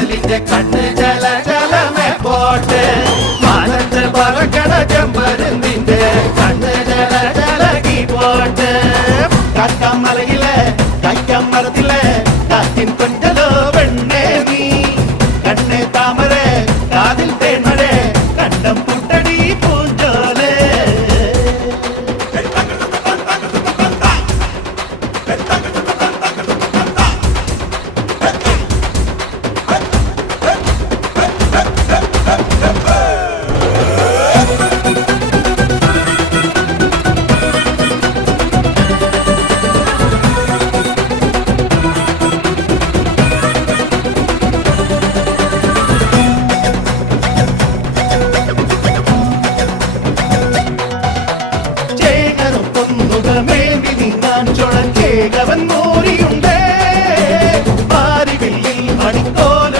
കടലിന്റെ കണ്ണ് ജല ജലമേ പോട്ടെ മാനത്ത് പറക്കണ ചെമ്പരുന്നിന്റെ കണ്ണ് ജല ജലകി പോട്ടെ കാക്കമലയിലെ കൈക്കമരത്തിലെ കാറ്റിൻ കൊഞ്ചലോ വെണ്ണേ നീ കണ്ണേ താമര കാതിൽ തേന്മഴ കണ്ടം പുട്ടടി പൂഞ്ചോലേ ചുഴക്കേകവൻ മോരിയുണ്ടേ പാരിവില്ലിൽ മണിക്കോല